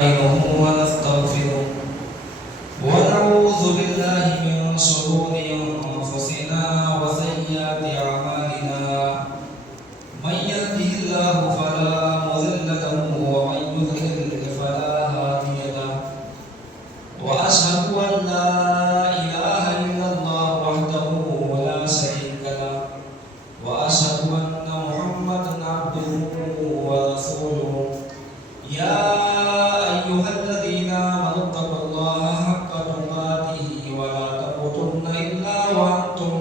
نستعينه ونستغفره ونعوذ بالله من شرور أنفسنا وسيئات أعمالنا من يهده الله فلا مضل له ومن يضلل فلا هادي له وأشهد أن لا إله إلا الله وحده لا شريك له وأشهد أن محمدا عبده ورسوله يا أيها الذين آمنوا اتقوا الله حق تقاته ولا تموتن إلا وأنتم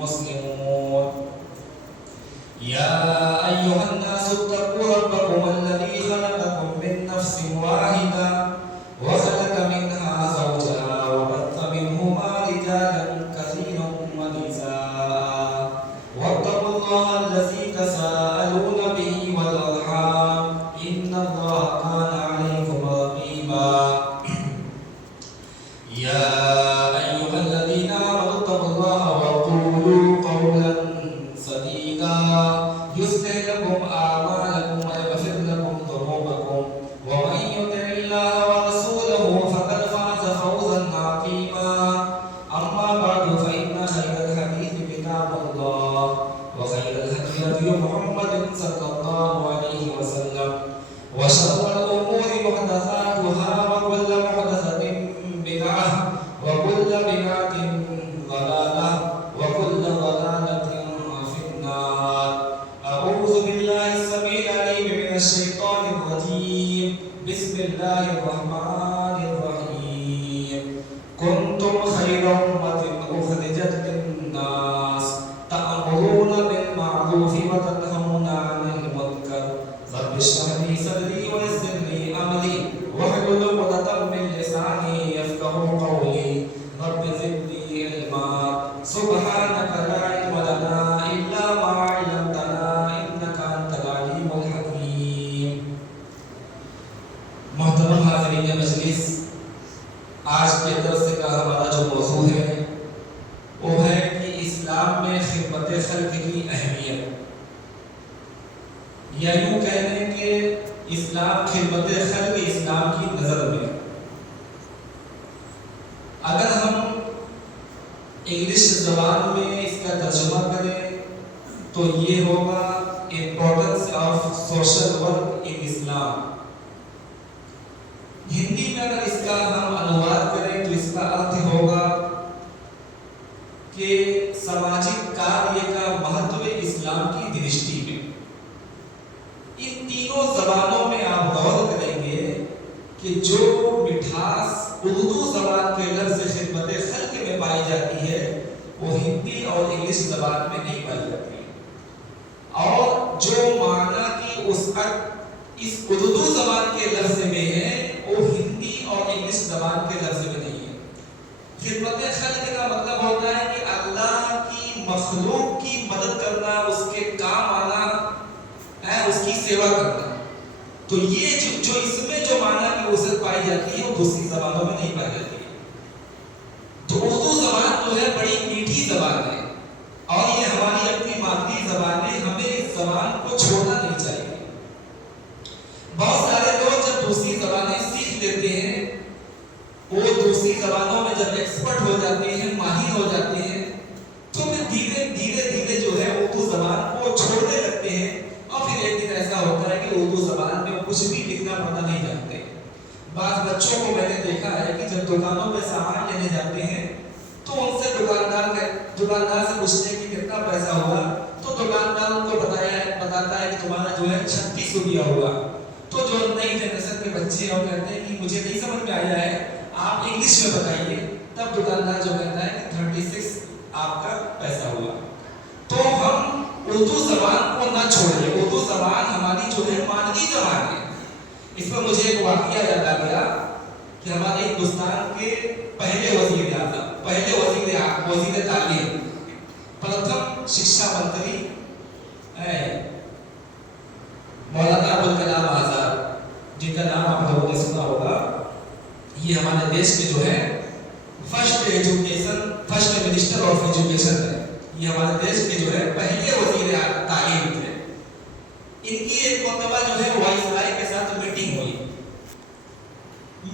مسلمون يا أيها الناس اتقوا ربكم الذي خلقكم من نفس واحدة وخلق منها زوجها وبث منهما رجالا كثيرا ونساء واتقوا الله الذي تساءلون به والأرحام إن الله كان عليكم رقيبا يا أيها الذين آمنوا اتقوا الله وقولوا قولا سديدا يصلح لكم أعمالكم ويغفر لكم ذنوبكم ومن يطع الله ورسوله فقد فاز فوزا عظيما أما بعد فإن خير الحديث كتاب الله وخير الهدي هدي محمد صلى الله عليه وسلم وشر الأمور محدثاتها وكل محدثة بدعة وكل بدعة ضلالة وكل ضلالة في النار أعوذ بالله السميع العليم من الشيطان الرجيم بسم الله الرحمن الرحيم كنتم خير أمة أخرجت للناس تأمرون بالمعروف وتنهون عن المنكر رب اشرح لي صدري ويسر لي أمري واحلل عقدة من لساني يفقهوا قولي رب زدني علما سبحانك لا علم لنا إلا ما علمتنا إنك أنت العليم الحكيم محترم حاضرین مجلس، آج کے درس کا ہمارا جو موضوع ہے وہ ہے کہ اسلام میں خدمت خلق کی اہمیت، یا یوں کہہ لیں کہ اسلام خدمت خلق اسلام کی نظر میں اگر ہم انگلش زبان میں اس کا ترجمہ کریں تو یہ ہوگا importance of social work in Islam. Hindi میں اگر اس کا ہم انواد کریں تو اس کا ارتھ ہوگا کہ سماجک کاریہ کا مہتو اسلام کی درشٹی میں۔ ان تینوں زبانوں میں آپ غور کریں گے کہ جو مٹھاس اردو زبان کے لفظ خدمت خلق میں پائی جاتی ہے وہ ہندی اور انگلش زبان میں نہیں پائی جاتی ہے، اور جو معنی کی وسعت اس اردو زبان کے لفظ میں ہے وہ ہندی اور انگلش زبان کے لفظ میں نہیں ہے۔ خدمت خلق کا مطلب ہوتا ہے کہ اللہ کی مخلوق کی مدد کرنا، اس کے کام آنا، اس کی سیوا کرنا۔ تو یہ جو اس میں جو معنی کی وسعت پائی جاتی ہے وہ دوسری زبانوں میں نہیں پائی جاتی ہے۔ تو اردو زبان جو ہے بڑی میٹھی زبان ہے اور یہ ہماری اپنی مادری زبان ہے، ہمیں اس زبان کو چھوڑنا نہیں چاہیے۔ بہت سارے لوگ جب دوسری زبانیں سیکھ لیتے ہیں، وہ دوسری زبانوں میں جب ایکسپرٹ ہو جاتے ہیں، ماہر ہو جاتے ہیں، تو پھر دھیرے دھیرے جو ہے اردو زبان کو چھوڑنے لگتے ہیں، اور پھر ایک دن ایسا ہوتا ہے کہ اردو زبان میں کچھ بھی لکھنا پڑھنا نہیں جانتے۔ بعض بچوں کو میں نے دیکھا ہے کہ جب دکانوں پہ سامان لینے جاتے ہیں تو ان سے دکاندار سے پوچھتے ہیں کہ کتنا پیسہ ہوا، تو دکاندار ان کو بتاتا ہے کہ تمہارا جو ہے 36 روپیہ ہوا۔ تو جو نئی جنریشن کے بچے ہیں وہ کہتے ہیں کہ مجھے نہیں سمجھ میں آیا ہے، آپ انگلش میں بتائیے۔ تب دکاندار جو کہتا ہے کہ 36 آپ کا پیسہ ہوا۔ تو ہم اردو زبان کو نہ چھوڑیں، اردو زبان ہماری جو ہے مادری زبان ہے۔ اس پر مجھے ایک واقعہ یاد آ گیا کہ ہمارے ہندوستان کے پہلے وزیر اعظم، وزیر تعلیم، پرتھم شکشا منتری مولانا ابوالکلام آزاد، جن کا نام آپ لوگوں نے سنا ہوگا، یہ ہمارے دیش کے جو ہے فرسٹ منسٹر آف ایجوکیشن ہے، یہ ہمارے دیش کے جو ہے پہلے وزیر تعلیم تھے۔ ان کی ایک مرتبہ جو ہے وائس رائے کے ساتھ میٹنگ ہوئی،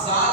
7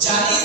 40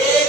1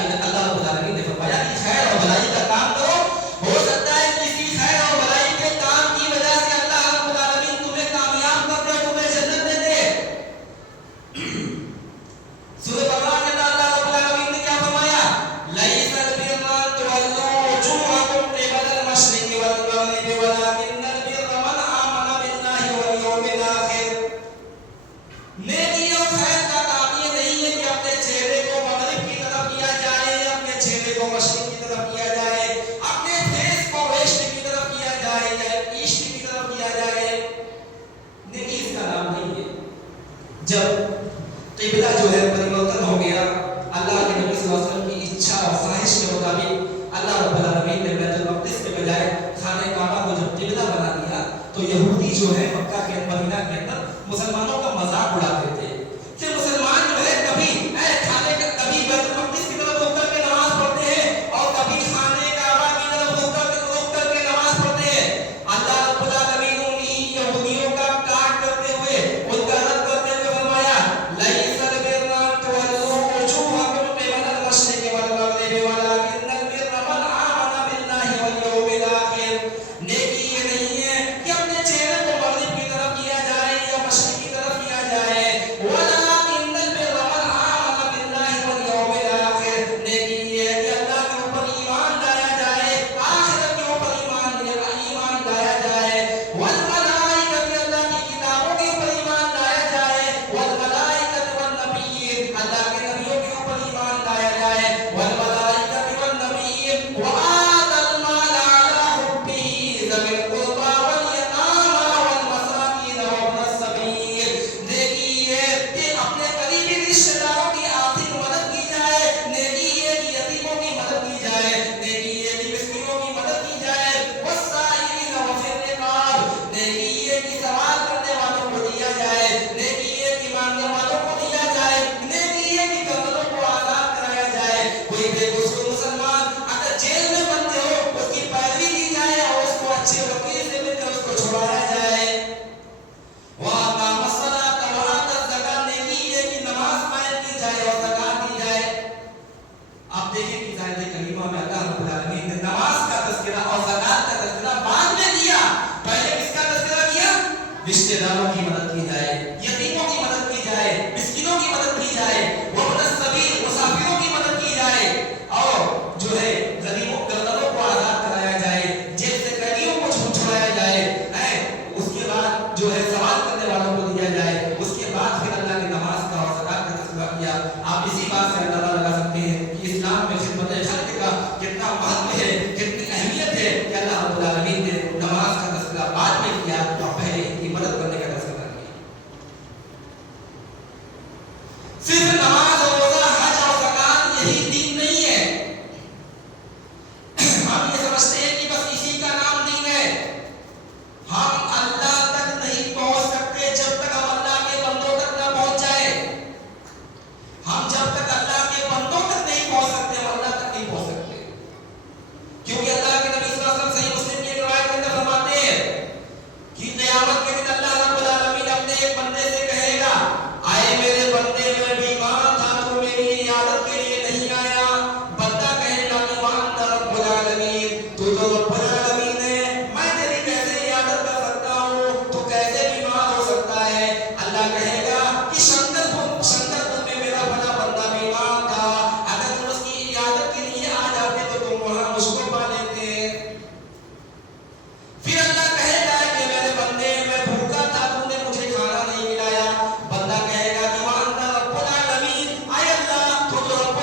اللہ رب العالمین نے فرمایا کہ خیر اور بھلائی کا کام کرو، ہو سکتا ہے کسی خیر اور بھلائی کے کام کی وجہ سے اللہ رب العالمین تمہیں کامیاب کر دے، تمہیں جنت دے دے۔ سورہ بقرہ کے اندر اللہ رب العالمین نے کیا فرمایا؟ لیس البر ان تولوا وجوہکم قبل المشرق والمغرب ولکن البر من آمن باللہ والیوم الآخر۔ نیکی اور خیر کا کام یہ نہیں ہے کہ اپنے چہرے کو مغرب کی طرف کیا جائے یا اپنے چہرے کو مشرق کی طرف کیا جائے، اپنے فیس کو ویسٹ کی طرف کیا جائے یا ایسٹ کی طرف کیا جائے، نیکی اس کا نام نہیں ہے۔ جب قبلہ جو ہے پریورتن ہو گیا، اللہ کے نبی صلی اللہ علیہ وسلم کی اچھا اور خواہش کے مطابق اللہ رب العالمین نے بیت المقدس کے بجائے خانہ کعبہ کو جب قبلہ بنا دیا تو یہودی جو ہے مکہ کے مدینہ کے اندر مسلمانوں کا مذاق اڑاتے تھے کہ مسلمان جو ہے کبھی کبھی بیت المقدس کی طرف رخ کر کے نماز پڑھتے ہیں اور کبھی خانہ کعبہ کی طرف رخ کر کے نماز پڑھتے ہیں۔ اللہ رب العالمین انہی یہودیوں کا کاٹ کرتے ہوئے، ان کا رد کرتے ہوئے فرمایا لیس البر ان تولوا وجوہکم قبل المشرق والمغرب ولکن البر من آمن باللہ والیوم الآخر۔ نیکی یہ نہیں ہے کہ اپنے چہرے کو مغرب کی طرف کیا جائے یا مشرق کی طرف کیا جائے، ولکن البر من آمن باللہ والیوم الآخر۔ نیکی یہ ہے کہ اللہ کے اوپر ایمان لایا جائے، آخرت کے اوپر ایمان لایا جائے، والملائکۃ اللہ کی کتابوں کے اوپر ایمان لایا جائے، والملائکۃ والنبیین اللہ کے نبیوں کے اوپر ایمان لایا جائے، والملائکۃ والنبیین وآت المال علی حبہ ذوی القربى والیتامى والمساکین وابن السبیل۔ نیکی یہ ہے کہ اپنے قریبی رشتہ داروں کی آرتھک مدد کی جائے، نیکی یہ کہ یتیموں کی مدد کی جائے، نیکی یہ کہ مسکینوں کی مدد کی جائے، والسائلین وفی الرقاب۔ نیکی یہ کہ سوال کرنے والوں کو دیا جائے، نیکی یہ کہ مانگنے والوں کو دیا جائے، نیکی یہ کہ گردنوں کو آزاد کرایا جائے۔ کوئی بے قصور مسلمان اگر جیل میں بندے ہو اس کی پیروی کی جائے اور اس کو اچھے وکیل سے مل کر اس کو چھڑایا جائے۔ وَأَقَامَ الصَّلَاةَ وَآتَى الزَّكَاةَ۔ نیکی یہ کہ نماز قائم کی جائے اور زکات دی جائے۔ آپ دیکھیں کہ آیت کریمہ میں اللہ رب العالمین نے نماز کا تذکرہ اور زکات کا تذکرہ بعد میں دیا، پہلے کس کا تذکرہ کیا؟ رشتہ داروں کی مدد کی جائے، یتیموں کی مدد کی جائے، مسکینوں کی مدد کی جائے، وابن السبیل مسافروں کی مدد کی جائے، اور جو ہے غریبوں گردنوں کو آزاد کرایا جائے، جیل سے قیدیوں کو چھڑایا جائے، اس کے بعد جو ہے سوال کرنے والوں کو دیا جائے، اس کے بعد پھر اللہ نے نماز کا اور زکات کا تذکرہ کیا۔ آپ اسی بات سے اندازہ لگا سکتے ہیں کہ اسلام میں خدمت خلق کا کتنا مہتو ہے، کتنی اہمیت ہے کہ اللہ رب العالمین نے نماز کا تذکرہ بعد میں کیا اور پہلے ان کی مدد کرنے کا تذکرہ کیا۔ صرف نماز اور روزہ، حج اور زکات یہی دین نہیں ہے۔ ہم یہ سمجھتے ہیں کہ بس اسی کا نام دین ہے۔ ہم اللہ تک نہیں پہنچ سکتے جب تک ہم اللہ کے بندوں تک نہ پہنچ جائے۔ ہم جب تک اللہ کے بندوں تک نہیں پہنچ سکتے ہم اللہ تک نہیں پہنچ سکتے، کیونکہ اللہ کے نبی صلی اللہ علیہ وسلم صحیح مسلم کی ایک روایت کے اندر فرماتے ہیں کہ قیامت کے دن اللہ رب العالمین اپنے ایک بندے سے کہے گا، آئے میرے بندے میں بیمار تھا تو میری عیادت کے لیے نہیں آیا۔ بندہ کہے گا کہ وانت رب العالمین، تو رب العالمین ہے، میں تیری کیسے عیادت کر سکتا ہوں، تو کیسے بیمار ہو سکتا ہے؟ اللہ کہے گا کہ شنکر میں میرا بڑا بندہ بیمار تھا، اگر تم اس کی عیادت کے لیے آ جاتے تو تم وہاں مجھ کو پا لیتے۔ پھر اللہ کہے گا کہ میرے بندے میں بھوکا تھا، تم نے مجھے کھانا نہیں کھلایا۔ بندہ کہے گا کہ وانت رب العالمین، اے اللہ تو رب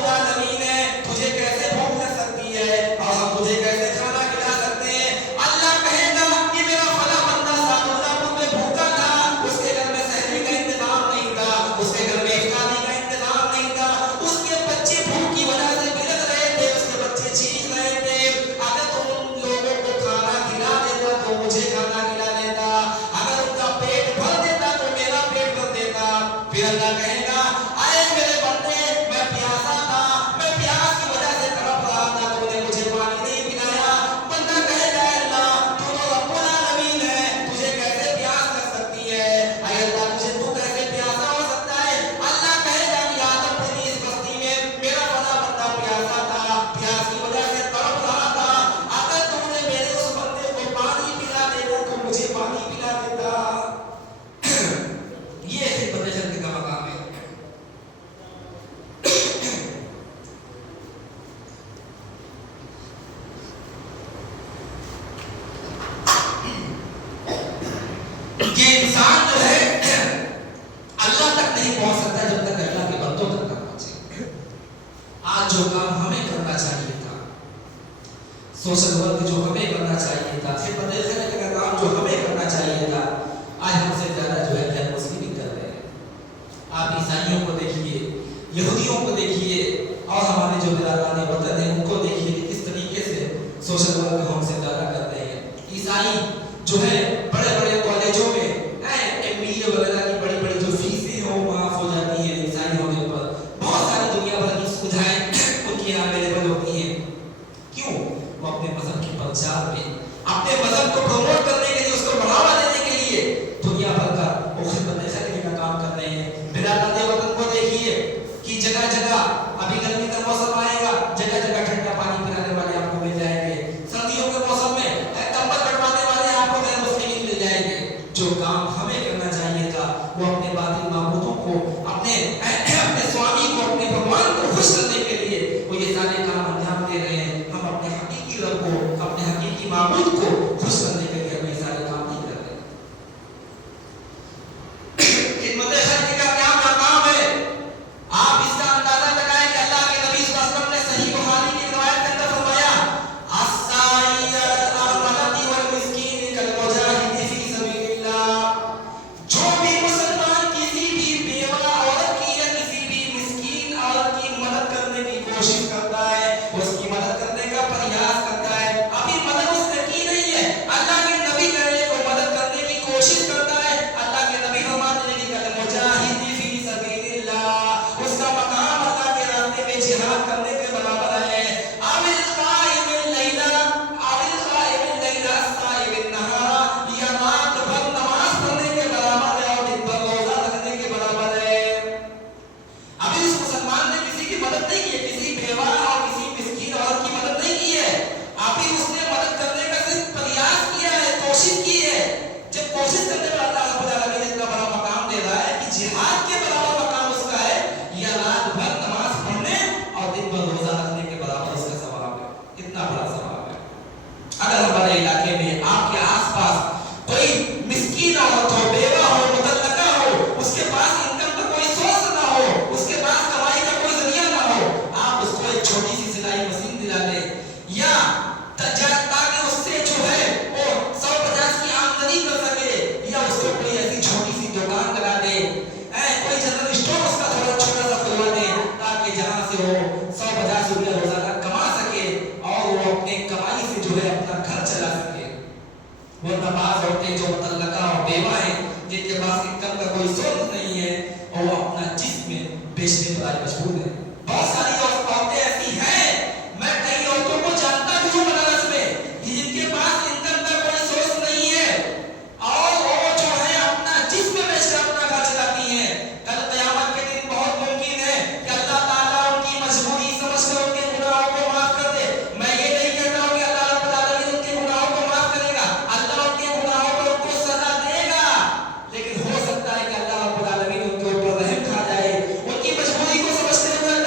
جو کام ہمیں کرنا چاہیے تھا، سوشل ورک جو ہمیں کرنا چاہیے تھا، خدمت خیر کا کام جو ہمیں کرنا چاہیے تھا، آج ہم سے زیادہ جو ہے غیر مسلم ہی کر رہے ہیں۔ آپ عیسائیوں کو دیکھیے، یہودیوں کو دیکھیے، اور ہمارے جو برادران وطن ہیں ان کو دیکھیے کہ کس طریقے سے سوشل ورک ہم سے زیادہ کر رہے ہیں۔ عیسائی جو ہے بڑے بڑے کالجوں میں MBA وغیرہ کی بڑی بڑی جو فیسیں ہیں وہ معاف ہو جاتی ہیں عیسائی ہونے پر، بہت ساری دنیا بھر کی سویدھائیں ان کی یہاں اویلیبل ہوتی ہیں۔ کیوں؟ وہ اپنے مذہب کے پرچار میں، اپنے مذہب کو پروموٹ کرنے کے لیے، اس کو بڑھاوا دینے کے لیے دنیا بھر کا وہ خدمت خیر کا کام کر رہے ہیں۔ برادران وطن کو دیکھیے کہ جگہ جگہ، ابھی گرمی کا موسم آئے گا، جگہ جگہ ٹھنڈا پانی پلانے والے آپ کو مل جائیں گے، سردیوں کے موسم میں کمبل بٹوانے والے آپ کو غیر مسلم مل جائیں گے۔ جو کام ہمیں کرنا چاہیے تھا وہ اپنے باطل معبودوں کو، اپنے سوامی کو، اپنے بھگوان کو خوش کرنے کے لیے وہ یہ سارے کام انجام دے رہے ہیں۔ ہم اپنے حقیقی رب کو، اپنے حقیقی معبود کو خوش کرنے کے لیے ہم یہ سارے کام نہیں کر رہے۔ خدمت خیر کا کیا مقام ہے؟ آپ اس کا اندازہ لگائیں کہ اللہ کے نبی صلی اللہ علیہ وسلم نے صحیح بخاری کی روایت کے اندر فرمایا، الساعی علی الارملۃ والمسکین کالمجاہد فی سبیل اللہ۔ جو بھی مسلمان کسی بھی بیوہ عورت کی یا کسی بھی مسکین عورت کی مدد کرنے کی کوشش کرتا ہے، اس کی مدد کرنے کا پریاس کرتا ہے، ابھی مدد اس نے کی نہیں ہے، اللہ کے نبی کہنے کو مدد کرنے کی کوشش کرتا ہے، اللہ کے نبی فرماتے ہیں کہ کالمجاہد فی سبیل اللہ، اس کا مقام اللہ کے راستے میں جہاد کرنے کے برابر ہے۔ عامل قائم اللیل، عامل قائم اللیل صائم النہار، یا رات بھر نماز پڑھنے کے برابر ہے اور دن بھر روزہ رکھنے کے برابر ہے۔ ابھی اس مسلمان نے کسی کی مدد نہیں کی ہے، کسی بیوہ اور کسی مسکین عورت کی مدد نہیں کی ہے، ابھی اس نے مدد کرنے کا صرف پریاس کیا ہے، کوشش کی ہے۔ جب کوشش کرنے پر اللہ رب العالمین اتنا بڑا مقام دے رہا ہے کہ جہاد کے برابر مقام اس کا ہے، یا رات بھر نماز پڑھنے اور دن بھر روزہ رکھنے کے برابر اس کا ثواب ہے، اتنا بڑا ثواب ہے۔ اگر ہمارے علاقے میں، آپ کے آس پاس کوئی مسکین عورت ہو، بیوہ ہو، مطلقہ ہو، اس کے پاس انکم کا کوئی سورس نہ ہو، اس کے پاس کمائی کا کوئی ذریعہ نہ ہو، آپ اس کو ایک چھوٹی سی سلائی مشین دلا دیں، یا تاکہ اس سے جو ہے وہ 100-50 کی آمدنی کر سکے، یا اس کو کوئی ایسی چھوٹی سی دکان لگا دے، کوئی جنرل اسٹور اس کا تھوڑا چھوٹا سا کھلوا دے، تاکہ جہاں سے وہ 100-50 روپیہ روزانہ کما سکے اور وہ اپنے کمائی سے جو ہے اپنا گھر چلا سکے۔ ورنہ بعض عورتیں جو مطلقہ اور بیوہ ہیں، جن کے پاس انکم کا کوئی سورس نہیں ہے، اور وہ اپنا جسم بیچنے پر آج مجبور ہیں۔ بہت ساری عورتیں ایسی ہیں، میں کئی عورتوں کو جانتا بھی ہوں بنارس میں، جن کے پاس انکم کا کوئی سورس نہیں ہے، اور وہ جو ہے اپنا جسم بیچ کر اپنا گھر چلاتی ہیں۔ کل قیامت کے دن بہت ممکن ہے کہ اللہ تعالیٰ ان کی مجبوری سمجھ کر ان کے گناہوں کو معاف کر دے۔ میں یہ نہیں کہتا ہوں کہ اللہ رب العالمین ان کے گناہوں کو معاف کرے گا، اللہ ان کے گناہوں پر ان کو سزا دے گا، لیکن ہو سکتا ہے کہ اللہ رب العالمین ان کے اوپر رحم کھا جائے، ان کی مجبوری کو سمجھتے ہوئے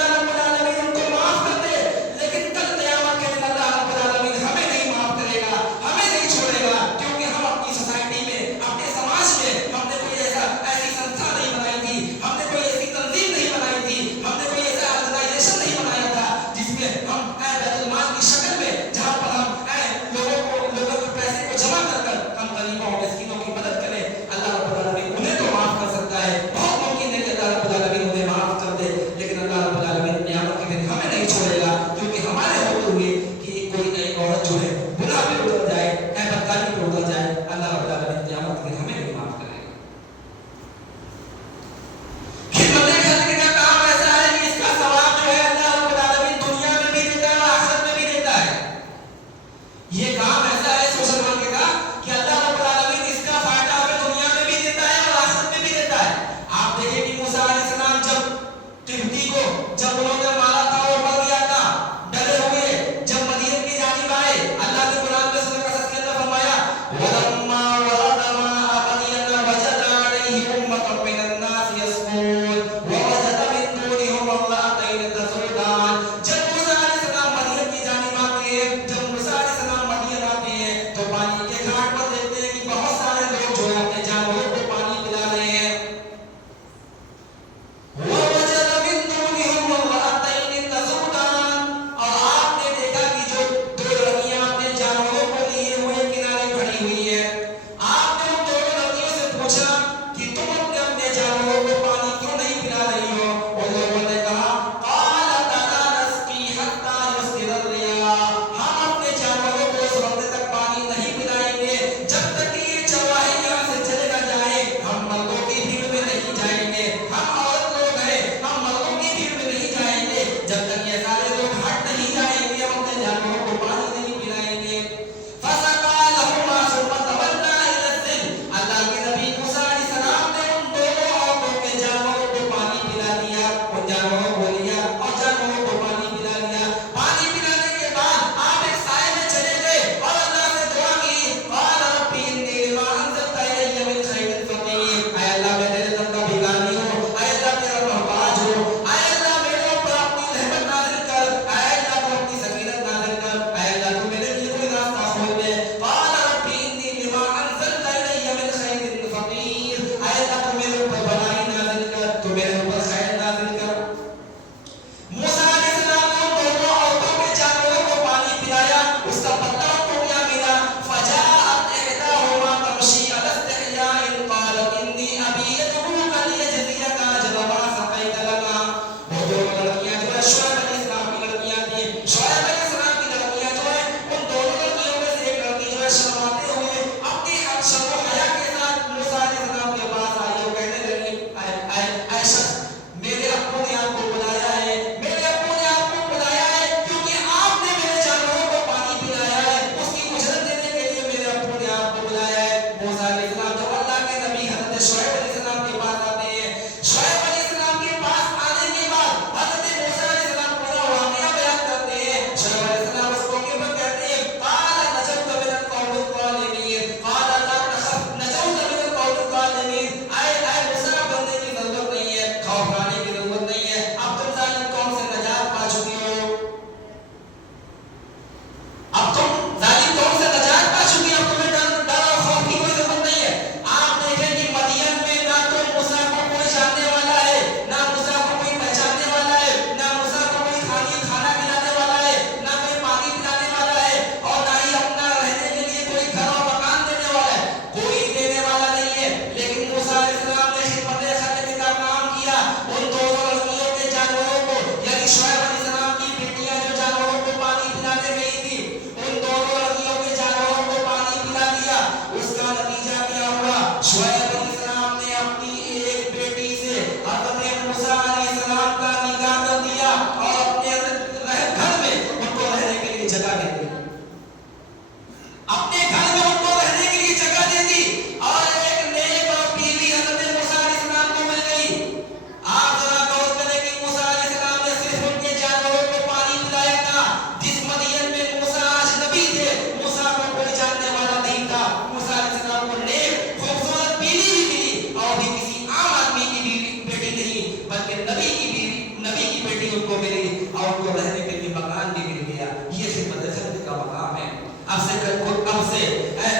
اور ان کو رہنے کے لیے مکان بھی مل گیا. یہ خدمت خلق کا مقام ہے. اب سے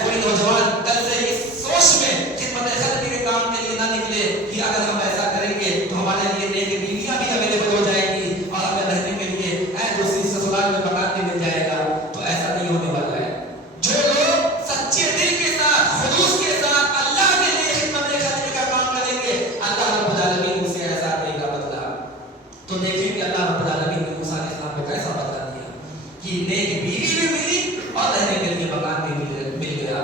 کوئی نوجوان کل سے اس سوچ میں خدمت خلق کے کام کے لیے نہ نکلے کہ اگر ہم ایسا کریں گے تو ہمارے لیے نیک بیویاں بھی اویلیبل ہو جائیں گی اور ہمیں رہنے کے لیے دوسری سسرال میں مکان بھی مل جائے گا. تو ایسا نہیں ہونے والا ہے. جو لوگ سچے دل کے ساتھ خلوص کے ساتھ اللہ کے لیے خدمت خلق کا کام کریں گے اللہ رب العالمین اسے ایسا دے گا بدلہ. تو دیکھیں کہ اللہ رب العالمین نے موسیٰ علیہ السلام کو کیسا بدلہ دیا کہ نیک بیوی بھی ملی اور رہنے کے لیے مکان بھی مل گیا.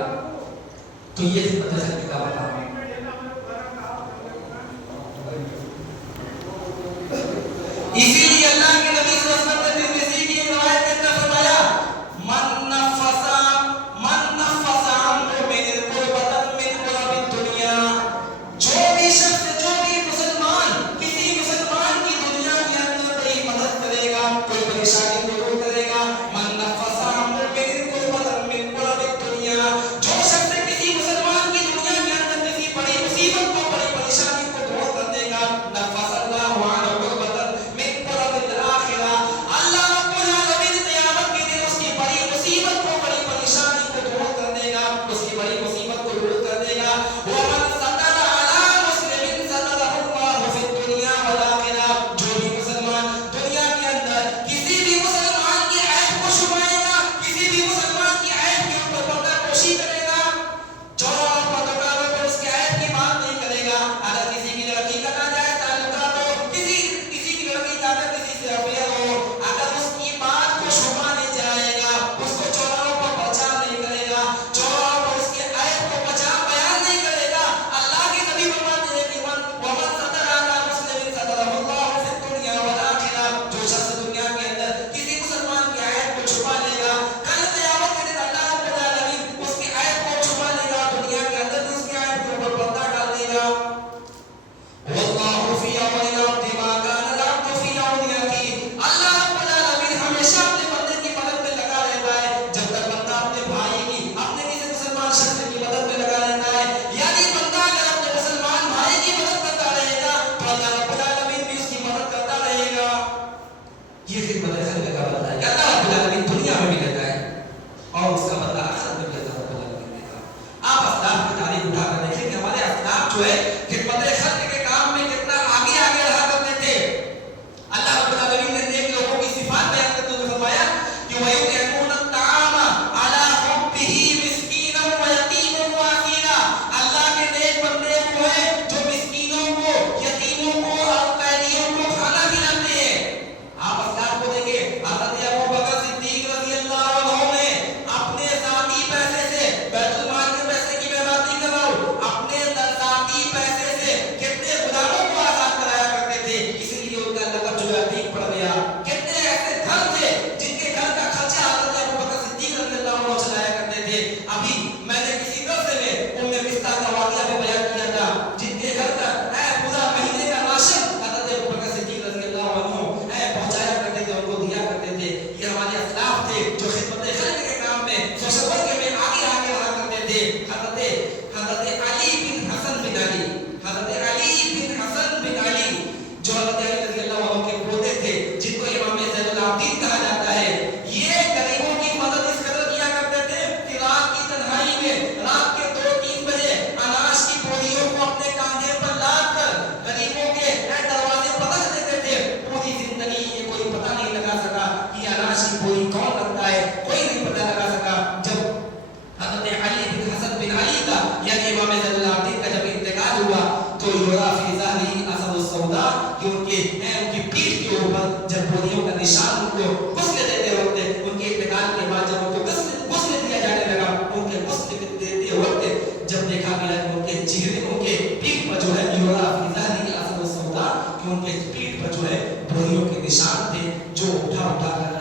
تو یہ خدمت خلق کا مقام ہے. اسی لیے اللہ کے نبی صلی اللہ علیہ وسلم نے ترمذی کی روایت کے اندر فرمایا من نفس عن مؤمن قربۃ من قرب الدنیا. جو بھی شخص جو بھی مسلمان کسی مسلمان کی دنیا کے اندر کوئی مدد کرے گا کوئی پریشانی کو دور کرے گا. من نفس عن مؤمن قربۃ من قرب الدنیا. جو شخص کسی مسلمان کی دنیا کے اندر کسی بڑی مصیبت کو بڑی پریشانی کو دور کر دے گا نفس اللہ عنہ ان کے پیٹ پر جو ہے بوریوں کے نشان تھے جو اٹھا اٹھا کر